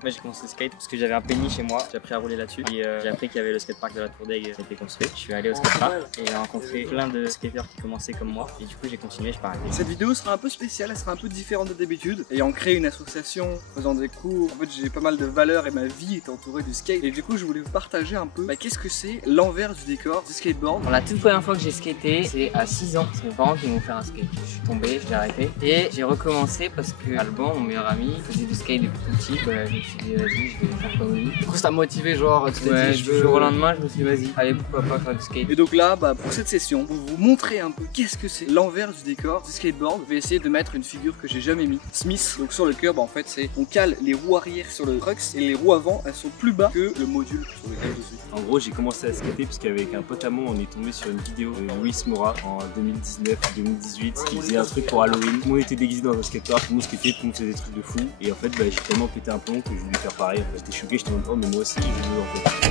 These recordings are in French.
Moi j'ai commencé le skate parce que j'avais un penny chez moi, j'ai appris à rouler là-dessus et j'ai appris qu'il y avait le skatepark de la Tour d'Aigle qui était construit. Je suis allé au skatepark et j'ai rencontré plein de skateurs qui commençaient comme moi et du coup j'ai continué, je parlais. Cette vidéo sera un peu spéciale, elle sera un peu différente de d'habitude. Ayant créé une association, faisant des cours, en fait j'ai pas mal de valeurs et ma vie est entourée du skate. Et du coup je voulais vous partager un peu qu'est-ce que c'est l'envers du décor du skateboard. Bon, la toute première fois que j'ai skaté, c'est à 6 ans. C'est mes parents qui m'ont fait un skate. Je suis tombé, j'ai arrêté et j'ai recommencé parce que Alban, mon meilleur ami, faisait du skate depuis tout petit. Voilà, je me suis dit vas-y, je vais faire comme lui. Du coup ça m'a motivé, genre tu t'es dit, Du jour au lendemain, je me suis dit vas-y, allez pourquoi pas faire du skate. Et donc là, pour cette session, pour vous montrer un peu qu'est-ce que c'est l'envers du décor du skateboard, je vais essayer de mettre une figure que j'ai jamais mis, Smith. Donc sur le curb, en fait, c'est on cale les roues arrière sur le crux et les roues avant, elles sont plus bas que le module sur lequel je suis. En gros, j'ai commencé à skater parce qu'avec un pote à moi, on est tombé sur une vidéo de Luis Mora en 2019-2018 qui faisait un truc pour Halloween. Tout le monde était déguisé dans un skatepark, tout le monde skatait, tout le monde faisait des trucs de fou. Et en fait, j'ai tellement pété un plomb que je voulais faire pareil. En fait, j'étais choqué, j'étais en mode oh, mais moi aussi, je veux en fait.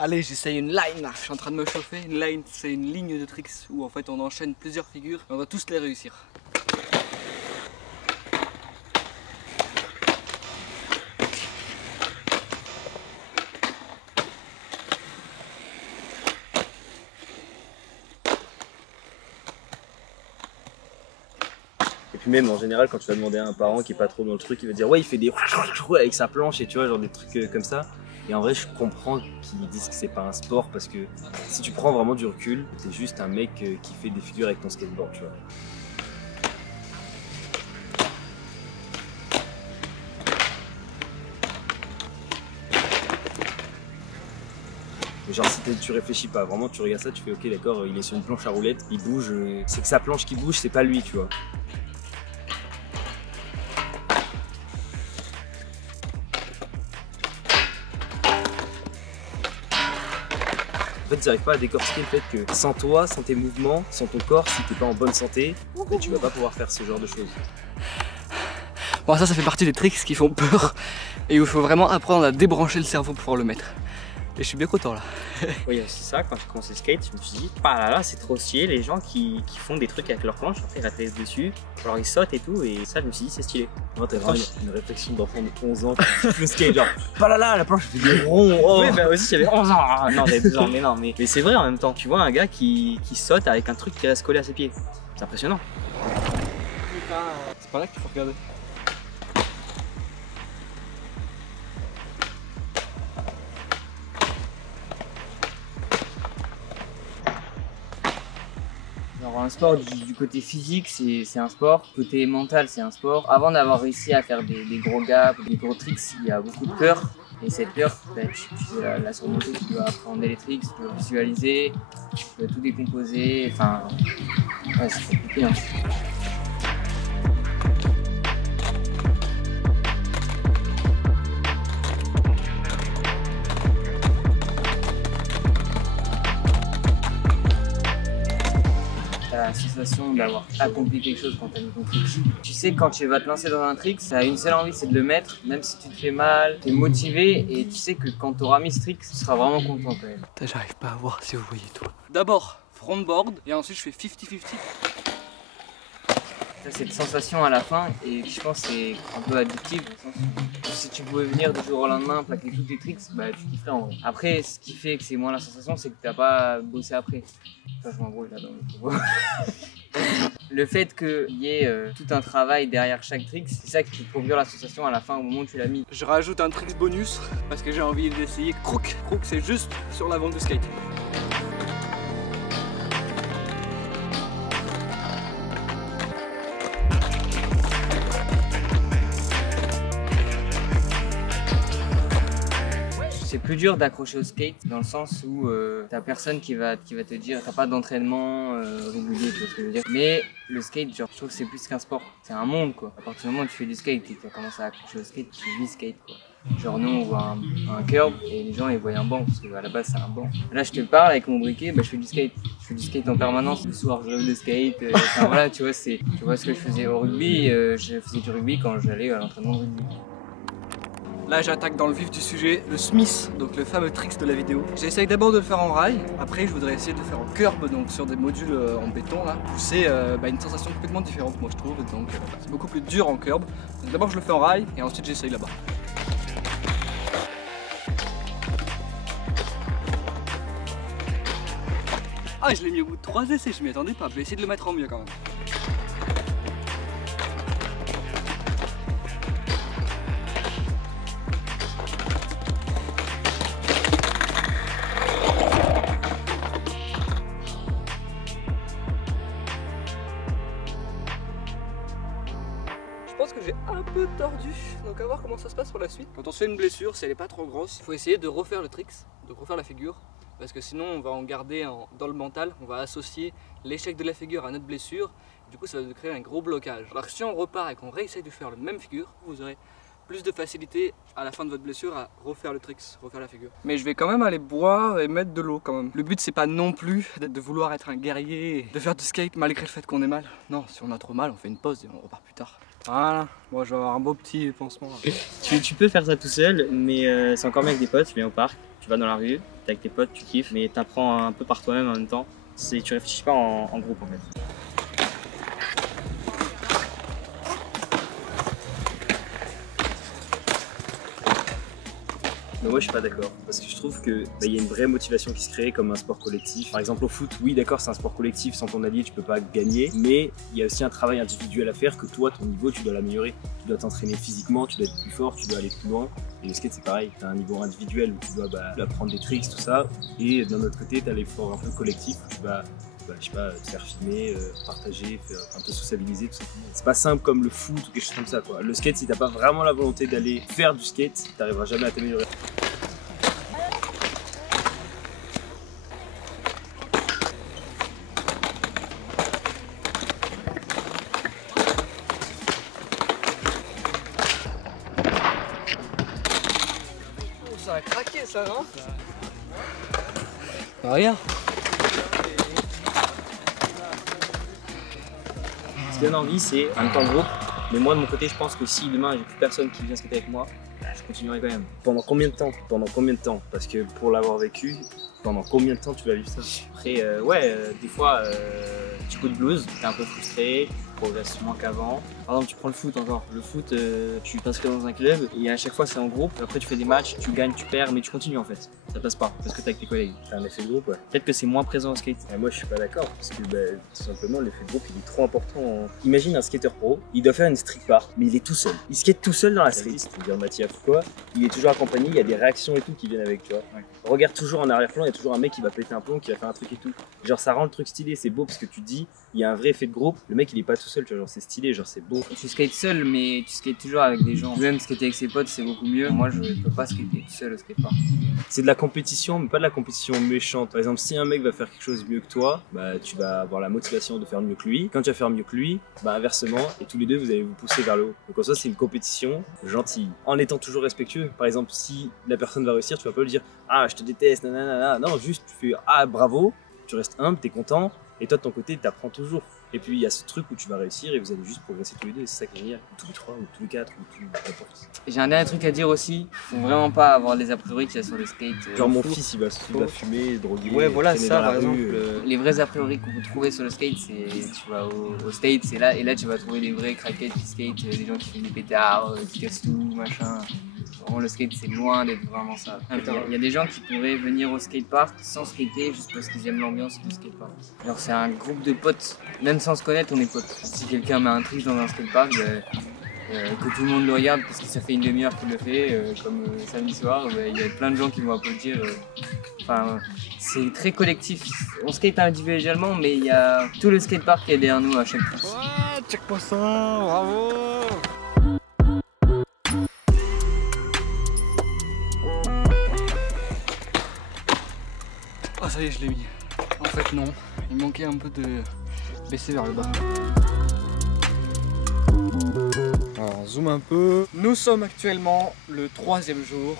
Allez, j'essaye une line là, je suis en train de me chauffer. Une line, c'est une ligne de tricks où en fait on enchaîne plusieurs figures et on va tous les réussir. Et puis même en général, quand tu vas demander à un parent qui est pas trop dans le truc, il va dire ouais, il fait des avec sa planche et tu vois, genre des trucs comme ça. Et en vrai, je comprends qu'ils disent que c'est pas un sport parce que si tu prends vraiment du recul, t'es juste un mec qui fait des figures avec ton skateboard, tu vois. Mais genre si tu réfléchis pas, vraiment tu regardes ça, tu fais ok d'accord, il est sur une planche à roulettes, il bouge, c'est que sa planche qui bouge, c'est pas lui, tu vois. En fait, ils n'arrivent pas à décortiquer le fait que sans toi, sans tes mouvements, sans ton corps, si t'es pas en bonne santé, tu vas pas pouvoir faire ce genre de choses. Bon, ça fait partie des tricks qui font peur et où il faut vraiment apprendre à débrancher le cerveau pour pouvoir le mettre. Et je suis bien content là. Oui, c'est ça, quand j'ai commencé le skate, je me suis dit, ah là c'est trop stylé les gens qui font des trucs avec leur planche, après ils atterrissent dessus, alors ils sautent et tout, et ça je me suis dit c'est stylé. Moi t'as vraiment une réflexion d'enfant de 11 ans qui kiffe le skate, genre pas là la planche fait des ronds. Oh. Oui, bah aussi j'avais 11 ans, non j'avais 12 ans, mais non, mais c'est vrai en même temps, tu vois un gars qui saute avec un truc qui reste collé à ses pieds, c'est impressionnant. C'est pas là qu'il faut regarder. Alors un sport du côté physique, c'est un sport. Côté mental, c'est un sport. Avant d'avoir réussi à faire des gros gaps, des gros tricks, il y a beaucoup de peur. Et cette peur, tu dois la surmonter, tu dois appréhender les tricks, tu dois visualiser, tu dois tout décomposer. Enfin, ouais, c'est compliqué. Hein. La sensation d'avoir accompli quelque chose quand tu as mis ton trick. Tu sais quand tu vas te lancer dans un trick, tu as une seule envie, c'est de le mettre, même si tu te fais mal, tu es motivé et tu sais que quand tu auras mis ce trick, tu seras vraiment content quand même. J'arrive pas à voir si vous voyez tout. D'abord frontboard et ensuite je fais 50-50. Cette sensation à la fin, et je pense que c'est un peu addictif. Si tu pouvais venir du jour au lendemain plaquer tous tes tricks, bah tu kifferais en vrai. Après, ce qui fait que c'est moins la sensation, c'est que t'as pas bossé après. Enfin, je m'embrouille là dans le Le fait qu'il y ait tout un travail derrière chaque trick, c'est ça qui procure la sensation à la fin au moment où tu l'as mis. Je rajoute un tricks bonus parce que j'ai envie d'essayer crook. Crook c'est juste sur l'avant du skate. C'est plus dur d'accrocher au skate dans le sens où t'as personne qui va te dire, t'as pas d'entraînement régulier, tu vois ce que je veux dire. Mais le skate, genre, je trouve que c'est plus qu'un sport, c'est un monde quoi. À partir du moment où tu fais du skate et que tu as commencé à accrocher au skate, tu vis skate quoi. Genre nous on voit un curb et les gens ils voient un banc parce qu'à la base c'est un banc. Là je te parle avec mon briquet, bah, je fais du skate. Je fais du skate en permanence. Le soir je rêve de skate. Enfin voilà, tu vois ce que je faisais au rugby. Je faisais du rugby quand j'allais à l'entraînement de rugby. Là j'attaque dans le vif du sujet, le Smith, donc le fameux tricks de la vidéo. J'essaye d'abord de le faire en rail, après je voudrais essayer de le faire en curb, donc sur des modules en béton là. C'est une sensation complètement différente moi je trouve, donc c'est beaucoup plus dur en curb. D'abord je le fais en rail et ensuite j'essaye là-bas. Ah, je l'ai mis au bout de 3 essais, je m'y attendais pas. Je vais essayer de le mettre en mieux quand même. Je pense que j'ai un peu tordu, donc à voir comment ça se passe pour la suite. Quand on se fait une blessure, si elle n'est pas trop grosse, il faut essayer de refaire le tricks, de refaire la figure. Parce que sinon on va en garder dans le mental, on va associer l'échec de la figure à notre blessure, du coup ça va créer un gros blocage. Alors que si on repart et qu'on réessaye de faire la même figure, vous aurez plus de facilité à la fin de votre blessure à refaire le tricks, refaire la figure. Mais je vais quand même aller boire et mettre de l'eau quand même. Le but c'est pas non plus de vouloir être un guerrier, de faire du skate malgré le fait qu'on ait mal. Non, si on a trop mal, on fait une pause et on repart plus tard. Voilà, moi je vais avoir un beau petit pansement. Tu peux faire ça tout seul, mais c'est encore mieux avec des potes. Tu viens au parc, tu vas dans la rue, t'es avec tes potes, tu kiffes, mais t'apprends un peu par toi-même en même temps. Tu réfléchis pas en groupe en fait. Mais moi je suis pas d'accord, parce que je trouve que y a une vraie motivation qui se crée comme un sport collectif. Par exemple au foot, oui d'accord c'est un sport collectif, sans ton allié tu peux pas gagner, mais il y a aussi un travail individuel à faire que toi ton niveau tu dois l'améliorer. Tu dois t'entraîner physiquement, tu dois être plus fort, tu dois aller plus loin. Et le skate c'est pareil, tu as un niveau individuel où tu dois apprendre des tricks, tout ça, et d'un autre côté tu as l'effort un peu collectif où tu vas je sais pas, te faire filmer, partager, un peu sociabiliser tout simplement. C'est pas simple comme le foot ou quelque chose comme ça quoi. Le skate, si t'as pas vraiment la volonté d'aller faire du skate, t'arriveras jamais à t'améliorer. Oh, ça a craqué ça, non? Rien. Ce qui donne envie, c'est en même temps le groupe. Mais moi de mon côté, je pense que si demain j'ai plus personne qui vient skater avec moi, je continuerai quand même. Pendant combien de temps? Pendant combien de temps? Parce que pour l'avoir vécu, pendant combien de temps tu vas vivre ça? Après, des fois, petit coup de blues, t'es un peu frustré, tu progresses moins qu'avant. Par exemple, tu prends le foot encore. Le foot, tu t'inscris dans un club et à chaque fois c'est en groupe. Après, tu fais des matchs, tu gagnes, tu perds, mais tu continues en fait. Ça passe pas parce que t'es avec tes collègues. T'as un effet de groupe, ouais. Peut-être que c'est moins présent au skate. Et moi je suis pas d'accord parce que tout simplement l'effet de groupe il est trop important. Imagine un skater pro, il doit faire une street park mais il est tout seul. Il skate tout seul dans la street. C'est-à-dire Mathias ou quoi, il est toujours accompagné, il y a des réactions et tout qui viennent avec, tu vois. Ouais. Regarde toujours en arrière-plan, il y a toujours un mec qui va péter un plomb, qui va faire un truc et tout. Genre ça rend le truc stylé, c'est beau parce que tu te dis, il y a un vrai effet de groupe. Le mec il est pas tout seul, tu vois, genre c'est stylé, genre c'est beau. Tu skates seul, mais tu skates toujours avec des gens. Même skater avec ses potes, c'est beaucoup mieux. Moi, je peux pas skater tout seul au skatepark. C'est de la compétition, mais pas de la compétition méchante. Par exemple, si un mec va faire quelque chose mieux que toi, tu vas avoir la motivation de faire mieux que lui. Quand tu vas faire mieux que lui, inversement, et tous les deux vous allez vous pousser vers le haut. Donc en soi, c'est une compétition gentille, en étant toujours respectueux. Par exemple, si la personne va réussir, tu vas pas lui dire ah je te déteste, nanana. Non, juste tu fais ah bravo, tu restes humble, t'es content, et toi de ton côté, t'apprends toujours. Et puis il y a ce truc où tu vas réussir et vous allez juste progresser tous les deux, et c'est ça qui est génial. Tous les trois, ou tous les quatre, ou tout, n'importe. J'ai un dernier truc à dire aussi, faut vraiment pas avoir les a priori qu'il y a sur le skate. Genre mon fils il va fumer, droguer, ouais voilà ça par exemple. Les vrais a priori qu'on peut trouver sur le skate, c'est tu vas au States et là tu vas trouver les vrais craquettes qui skate, des gens qui font des pétards, qui cassent tout, machin. Vraiment, le skate c'est loin d'être vraiment ça. Il y a des gens qui pourraient venir au skatepark sans skater juste parce qu'ils aiment l'ambiance du skatepark. Genre c'est un groupe de potes, même sans se connaître on est potes. Si quelqu'un met un trick dans un skatepark, que tout le monde le regarde parce que ça fait une demi-heure qu'il le fait, comme samedi soir, il y a plein de gens qui vont applaudir. Enfin, c'est très collectif. On skate individuellement, mais il y a tout le skatepark qui est derrière nous à chaque fois. Ouais, check-moi ça, bravo! Oh ça y est, je l'ai mis. En fait non, il manquait un peu de baisser vers le bas. Alors on zoome un peu. Nous sommes actuellement le 3e jour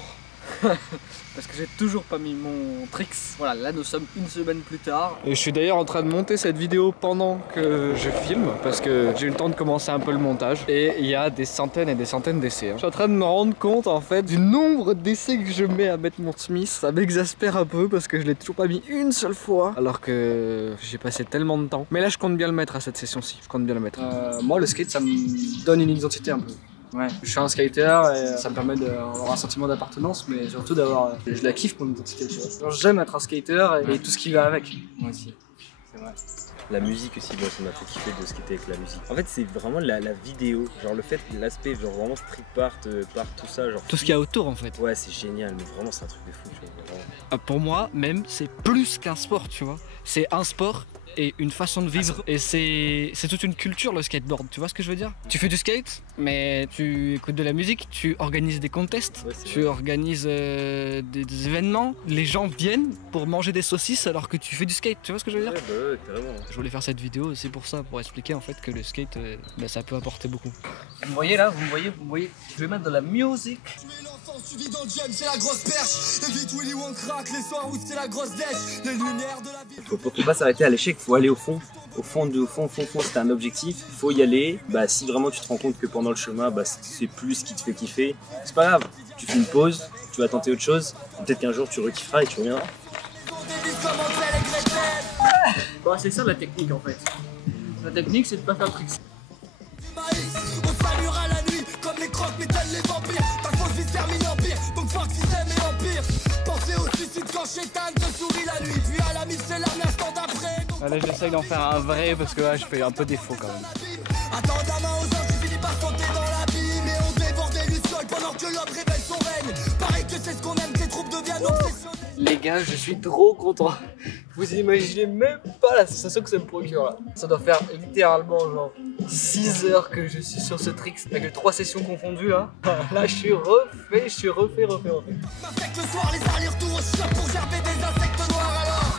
parce que j'ai toujours pas mis mon tricks. Voilà, là nous sommes une semaine plus tard. Et je suis d'ailleurs en train de monter cette vidéo pendant que je filme, parce que j'ai eu le temps de commencer un peu le montage. Et il y a des centaines et des centaines d'essais. Je suis en train de me rendre compte en fait du nombre d'essais que je mets à mettre mon Smith. Ça m'exaspère un peu parce que je l'ai toujours pas mis une seule fois, alors que j'ai passé tellement de temps. Mais là je compte bien le mettre à cette session-ci, je compte bien le mettre. Moi le skate ça me donne une identité un peu. Ouais. Je suis un skater et ça me permet d'avoir un sentiment d'appartenance, mais surtout d'avoir. Je la kiffe mon identité, tu vois. J'aime être un skater et tout ce qui va avec. Moi aussi, c'est vrai. La musique aussi, moi ça m'a fait kiffer de skater avec la musique. En fait c'est vraiment la vidéo, genre le fait, l'aspect genre vraiment street part, tout ça, genre... Tout ce qu'il y a autour en fait. Ouais c'est génial, mais vraiment c'est un truc de fou, tu vois, vraiment. Pour moi même c'est plus qu'un sport, tu vois. C'est un sport et une façon de vivre et c'est toute une culture le skateboard, tu vois ce que je veux dire? Tu fais du skate mais tu écoutes de la musique, tu organises des contests, Ouais, tu organises des événements, les gens viennent pour manger des saucisses alors que tu fais du skate, tu vois ce que je veux dire? Ouais bah ouais carrément. Je voulais faire cette vidéo aussi pour ça, pour expliquer en fait que le skate ça peut apporter beaucoup. Vous me voyez là, vous me voyez, je vais mettre de la musique. Suivi dans le gym, c'est la grosse perche. Évite Willy Wonka, les soirs où c'est la grosse dèche. Les lumières de la ville. Faut pas s'arrêter à l'échec, faut aller au fond. Au fond, c'est un objectif, faut y aller. Bah si vraiment tu te rends compte que pendant le chemin, bah c'est plus ce qui te fait kiffer, c'est pas grave. Tu fais une pause, tu vas tenter autre chose. Peut-être qu'un jour tu rekifferas et tu reviendras. Bon, c'est ça la technique en fait. La technique c'est de pas faire de tricks. On s'allumera la nuit comme les crocs métal les vampires. Ta fausse vie se termine en pire, donc fuck système et empire. Pensez au suicide quand Chétan te sourit la nuit. Puis à la mise c'est l'arme l'instant d'après. Là j'essaye d'en faire un vrai parce que là je fais un peu défaut quand même. Attends la main aux anges, tu finis par sauter dans l'abîme. Et on déborde des lucioles pendant que l'homme révèle son règne. Pareil que c'est ce qu'on aime, tes troupes deviennent obsessionnelles. Les gars, je suis trop content. Vous imaginez même pas la sensation que ça me procure là. Ça doit faire littéralement genre 6 heures que je suis sur ce trick avec 3 sessions confondues là. Là je suis refait. M'affecte le soir, les allers-retours au shop pour gerber des insectes noirs alors.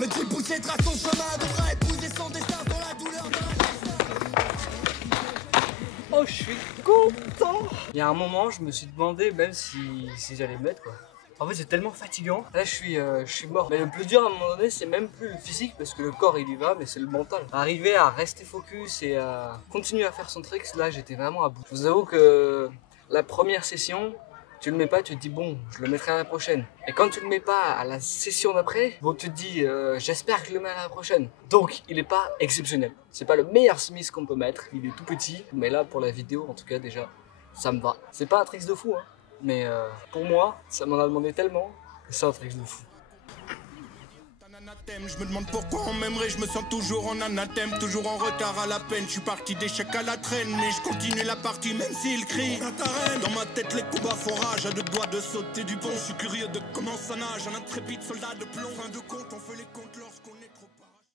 Mais qui poussait trace son chemin devra épouser son destin dans la douleur de la... Oh je suis content. Il y a un moment je me suis demandé même si j'allais me mettre quoi. En fait c'est tellement fatigant, là je suis mort. Mais le plus dur à un moment donné c'est même plus le physique parce que le corps il y va mais c'est le mental. Arriver à rester focus et à continuer à faire son trick, là j'étais vraiment à bout. Je vous avoue que la première session, tu le mets pas, tu te dis bon je le mettrai à la prochaine. Et quand tu le mets pas à la session d'après, bon tu te dis j'espère que je le mets à la prochaine. Donc il est pas exceptionnel. C'est pas le meilleur Smith qu'on peut mettre, il est tout petit. Mais là pour la vidéo en tout cas déjà, ça me va. C'est pas un trick de fou hein. Mais pour moi, ça m'en a demandé tellement que c'est un trick de fou. Je me demande pourquoi on m'aimerait, je me sens toujours en anathème, toujours en retard à la peine. Je suis parti d'échec à la traîne, mais je continue la partie même s'il crie. Dans ma tête les combats font rage, à deux doigts de sauter du pont. Je suis curieux de comment ça nage, un intrépide soldat de plomb. Fin de compte, on fait les comptes lorsqu'on